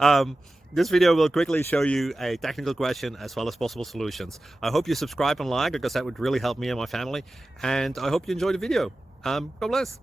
um, this video will quickly show you a technical question as well as possible solutions. I hope you subscribe and like, because that would really help me and my family. And I hope you enjoy the video. God bless.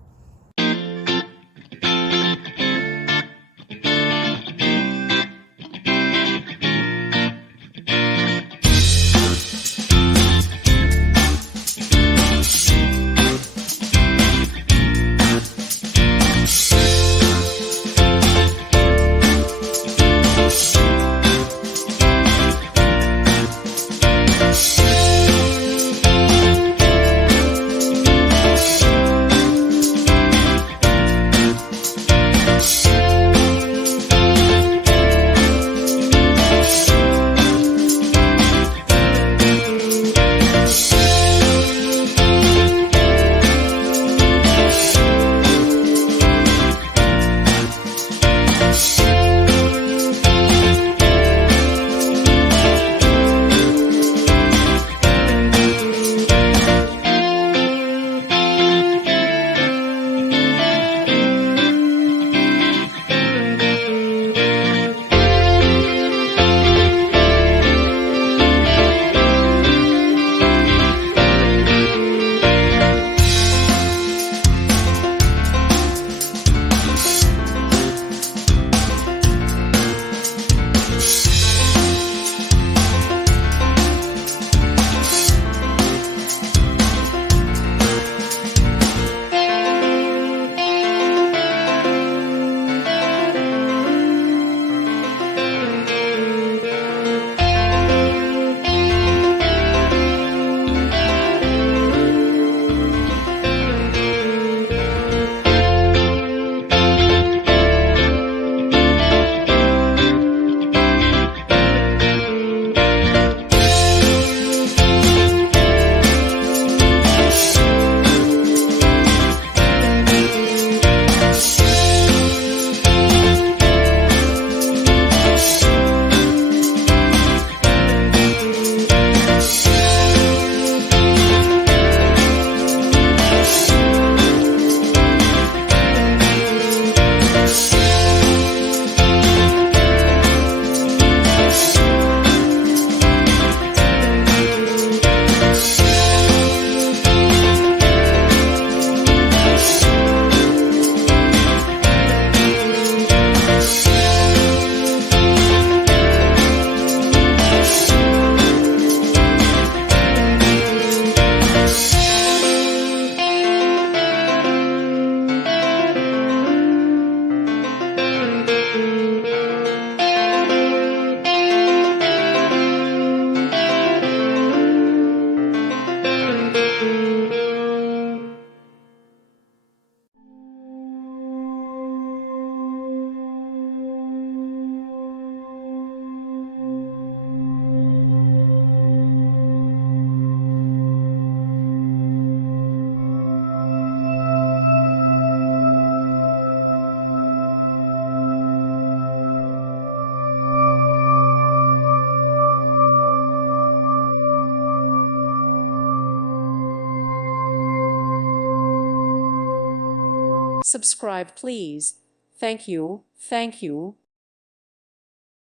Subscribe, please. Thank you. Thank you.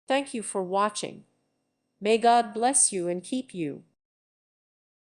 Thank you for watching. May God bless you and keep you.